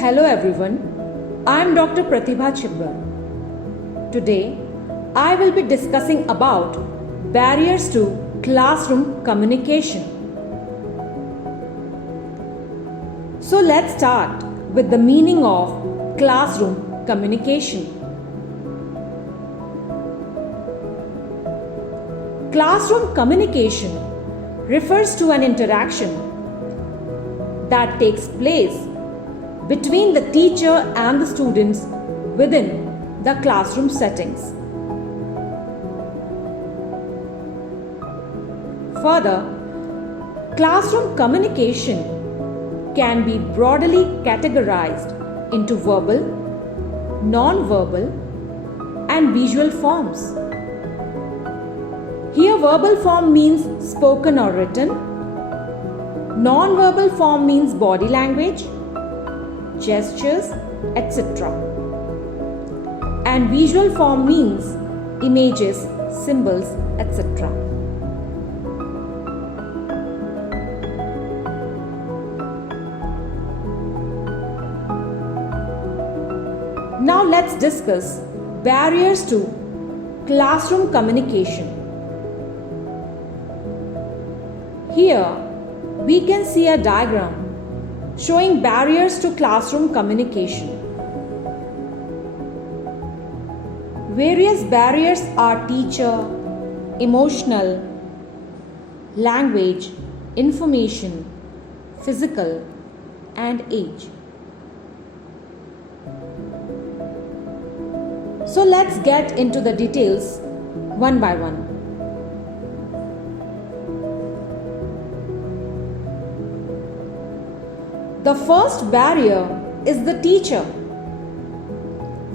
Hello everyone, I am Dr. Pratibha Chibbal. Today, I will be discussing about barriers to classroom communication. So let's start with the meaning of classroom communication. Classroom communication refers to an interaction that takes place between the teacher and the students within the classroom settings. Further, classroom communication can be broadly categorized into verbal, non-verbal, and visual forms. Here, verbal form means spoken or written, non-verbal form means body language, gestures, etc. And visual form means images, symbols, etc. Now let's discuss barriers to classroom communication. Here we can see a diagram showing barriers to classroom communication. Various barriers are teacher, emotional, language, information, physical, and age. So let's get into the details one by one. The first barrier is the teacher.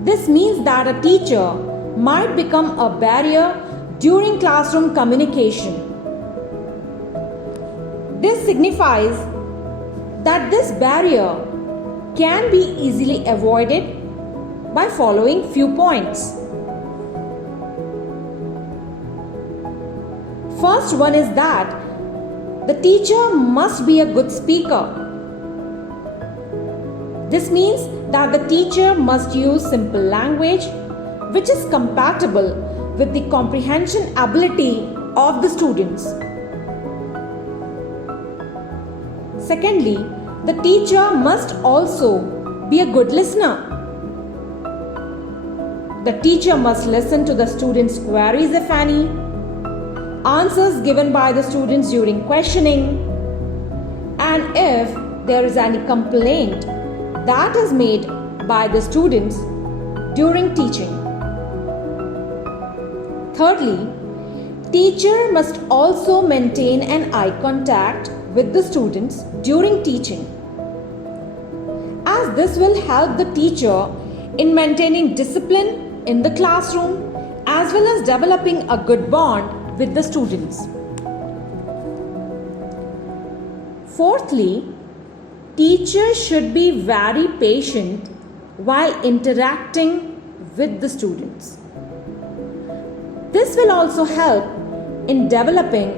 This means that a teacher might become a barrier during classroom communication. This signifies that this barrier can be easily avoided by following few points. First one is that the teacher must be a good speaker. This means that the teacher must use simple language which is compatible with the comprehension ability of the students. Secondly, the teacher must also be a good listener. The teacher must listen to the students' queries if any, answers given by the students during questioning, and if there is any complaint that is made by the students during teaching. Thirdly, teacher must also maintain an eye contact with the students during teaching, as this will help the teacher in maintaining discipline in the classroom as well as developing a good bond with the students. Fourthly, teachers should be very patient while interacting with the students. This will also help in developing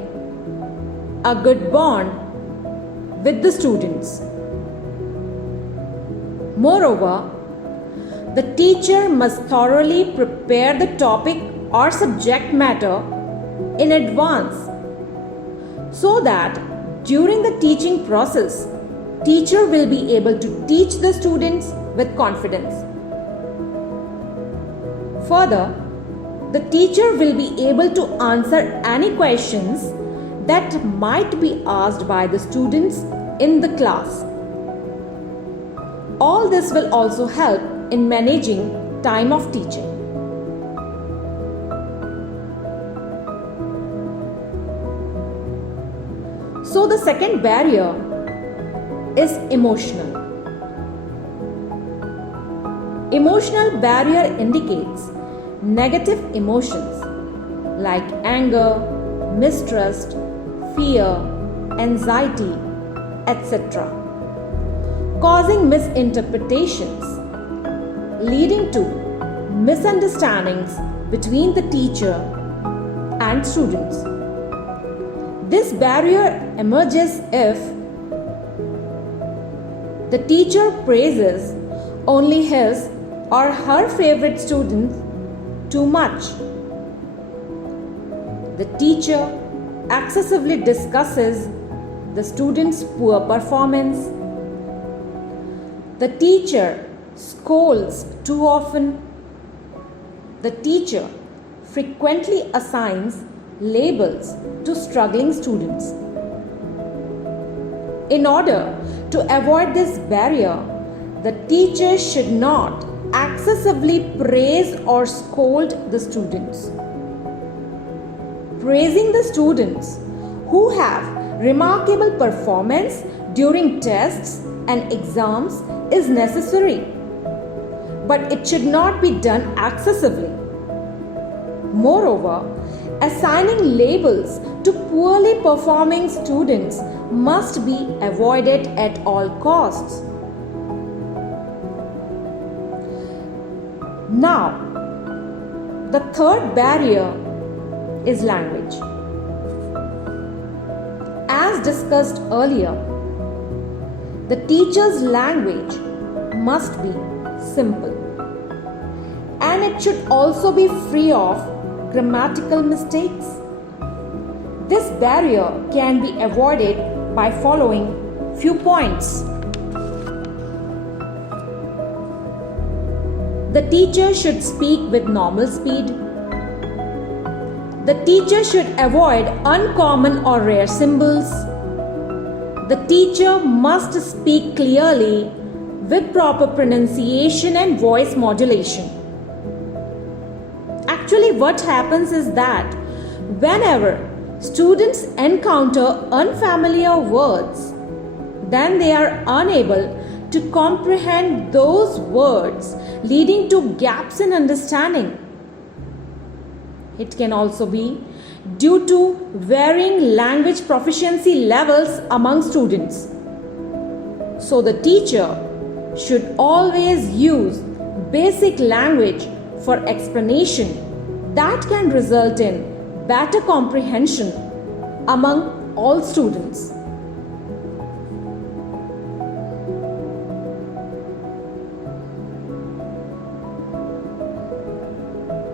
a good bond with the students. Moreover, the teacher must thoroughly prepare the topic or subject matter in advance so that during the teaching process, teacher will be able to teach the students with confidence. Further, the teacher will be able to answer any questions that might be asked by the students in the class. All this will also help in managing time of teaching. So the second barrier is emotional. Emotional barrier indicates negative emotions like anger, mistrust, fear, anxiety, etc., causing misinterpretations, leading to misunderstandings between the teacher and students. This barrier emerges if the teacher praises only his or her favorite student too much. The teacher excessively discusses the student's poor performance. The teacher scolds too often. The teacher frequently assigns labels to struggling students. In order to avoid this barrier, the teacher should not excessively praise or scold the students. Praising the students who have remarkable performance during tests and exams is necessary, but it should not be done excessively. Moreover, assigning labels to poorly performing students must be avoided at all costs. Now, the third barrier is language. As discussed earlier, the teacher's language must be simple, and it should also be free of grammatical mistakes. This barrier can be avoided by following few points. The teacher should speak with normal speed. The teacher should avoid uncommon or rare symbols. The teacher must speak clearly with proper pronunciation and voice modulation. Actually, what happens is that whenever students encounter unfamiliar words, then they are unable to comprehend those words, leading to gaps in understanding. It can also be due to varying language proficiency levels among students. So the teacher should always use basic language for explanation that can result in better comprehension among all students.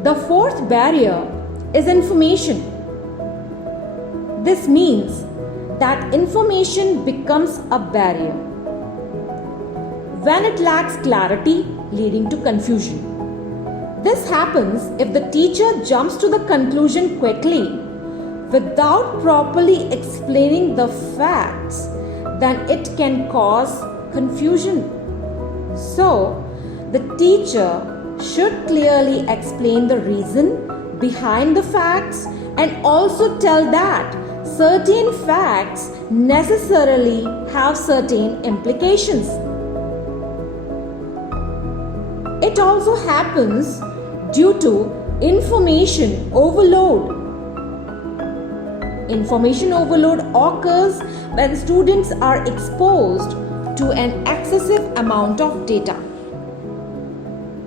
The fourth barrier is information. This means that information becomes a barrier when it lacks clarity, leading to confusion. This happens if the teacher jumps to the conclusion quickly without properly explaining the facts, then it can cause confusion. So, the teacher should clearly explain the reason behind the facts and also tell that certain facts necessarily have certain implications. It also happens due to information overload. Information overload occurs when students are exposed to an excessive amount of data,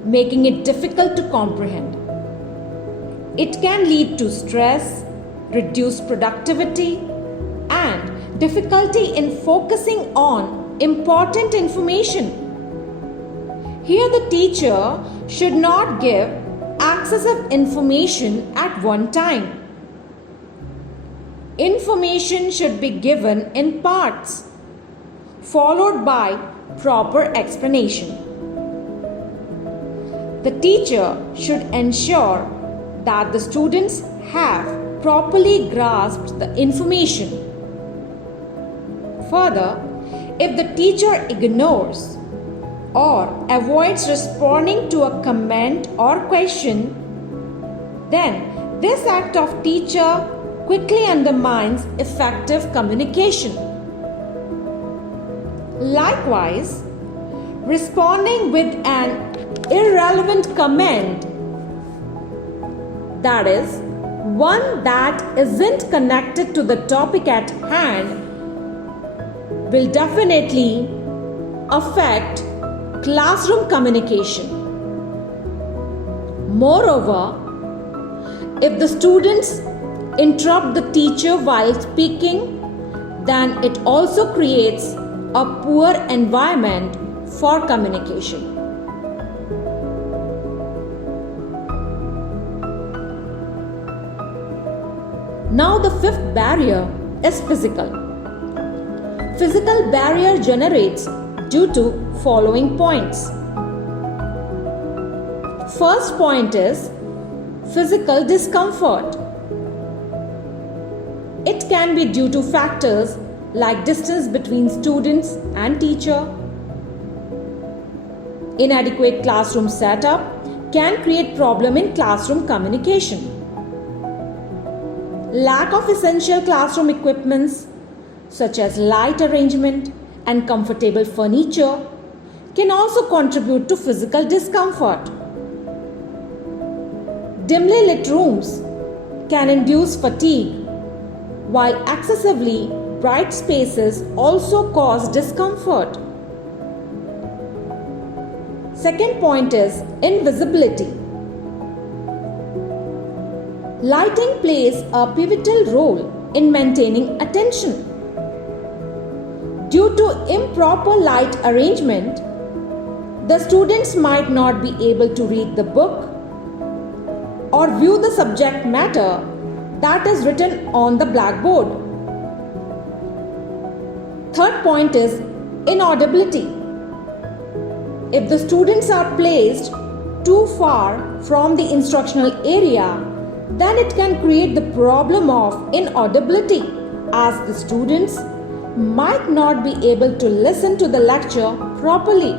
making it difficult to comprehend. It can lead to stress, reduced productivity, and difficulty in focusing on important information. Here, the teacher should not give excessive information at one time. Information should be given in parts, followed by proper explanation. The teacher should ensure that the students have properly grasped the information. Further, if the teacher ignores or avoids responding to a comment or question, then this act of teacher quickly undermines effective communication. Likewise, responding with an irrelevant comment, that is, one that isn't connected to the topic at hand, will definitely affect classroom communication. Moreover, if the students interrupt the teacher while speaking, then it also creates a poor environment for communication. Now the fifth barrier is physical. Physical barrier generates due to following points. First point is physical discomfort. It can be due to factors like distance between students and teacher. Inadequate classroom setup can create problem in classroom communication. Lack of essential classroom equipments such as light arrangement and comfortable furniture can also contribute to physical discomfort. Dimly lit rooms can induce fatigue, while excessively bright spaces also cause discomfort. Second point is invisibility. Lighting plays a pivotal role in maintaining attention. Due to improper light arrangement, the students might not be able to read the book or view the subject matter that is written on the blackboard. Third point is inaudibility. If the students are placed too far from the instructional area, then it can create the problem of inaudibility, as the students might not be able to listen to the lecture properly.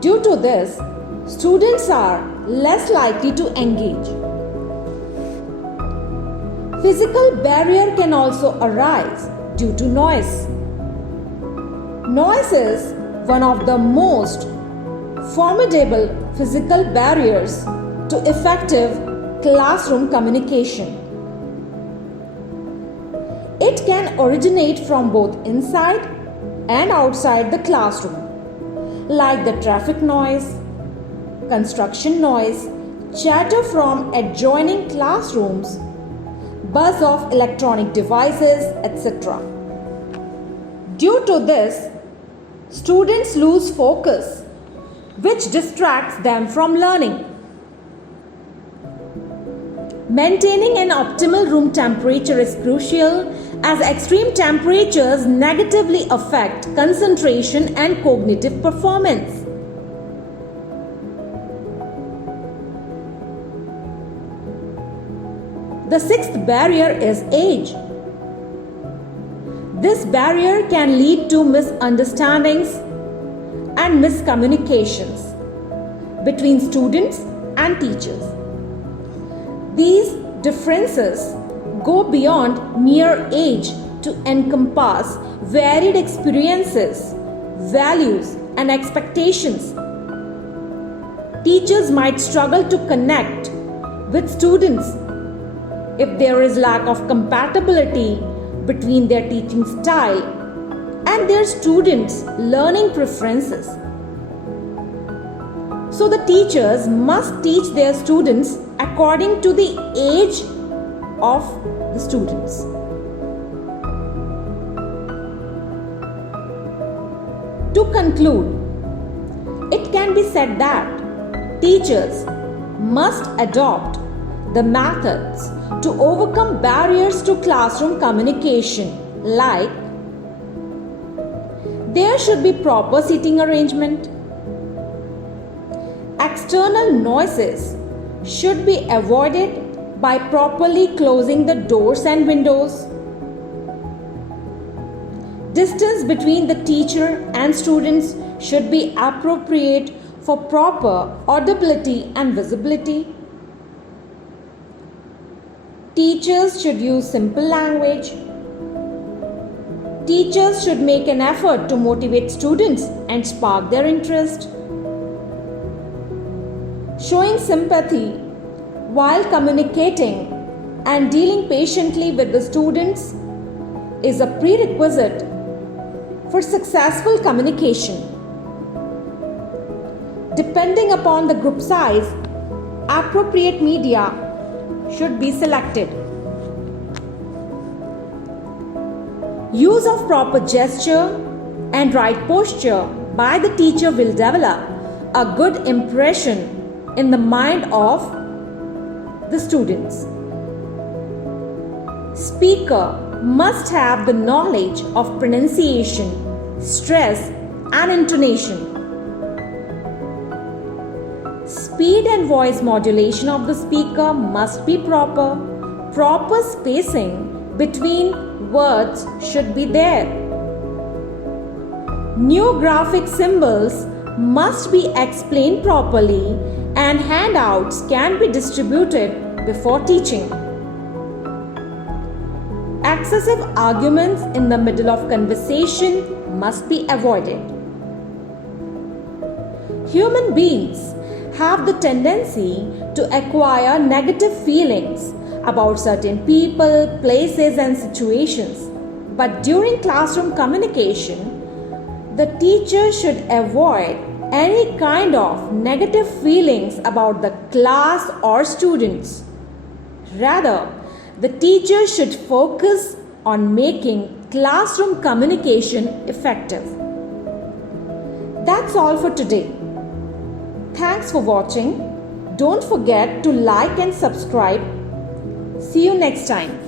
Due to this, students are less likely to engage. Physical barrier can also arise due to noise. Noise is one of the most formidable physical barriers to effective classroom communication. It can originate from both inside and outside the classroom, like the traffic noise, construction noise, chatter from adjoining classrooms, buzz of electronic devices, etc. Due to this, students lose focus, which distracts them from learning. Maintaining an optimal room temperature is crucial, as extreme temperatures negatively affect concentration and cognitive performance. The sixth barrier is age. This barrier can lead to misunderstandings and miscommunications between students and teachers. These differences go beyond mere age to encompass varied experiences, values, and expectations. Teachers might struggle to connect with students if there is lack of compatibility between their teaching style and their students' learning preferences. So the teachers must teach their students according to the age of the students. To conclude, it can be said that teachers must adopt the methods to overcome barriers to classroom communication, like there should be proper seating arrangement, external noises should be avoided by properly closing the doors and windows, distance between the teacher and students should be appropriate for proper audibility and visibility. Teachers should use simple language. Teachers should make an effort to motivate students and spark their interest. Showing sympathy while communicating and dealing patiently with the students is a prerequisite for successful communication. Depending upon the group size, appropriate media should be selected. Use of proper gesture and right posture by the teacher will develop a good impression in the mind of the students. Speaker must have the knowledge of pronunciation, stress, and intonation. Speed and voice modulation of the speaker must be proper. Proper spacing between words should be there. New graphic symbols must be explained properly and handouts can be distributed before teaching. Excessive arguments in the middle of conversation must be avoided. Human beings have the tendency to acquire negative feelings about certain people, places, and situations. But during classroom communication, the teacher should avoid any kind of negative feelings about the class or students. Rather, the teacher should focus on making classroom communication effective. That's all for today. Thanks for watching. Don't forget to like and subscribe. See you next time.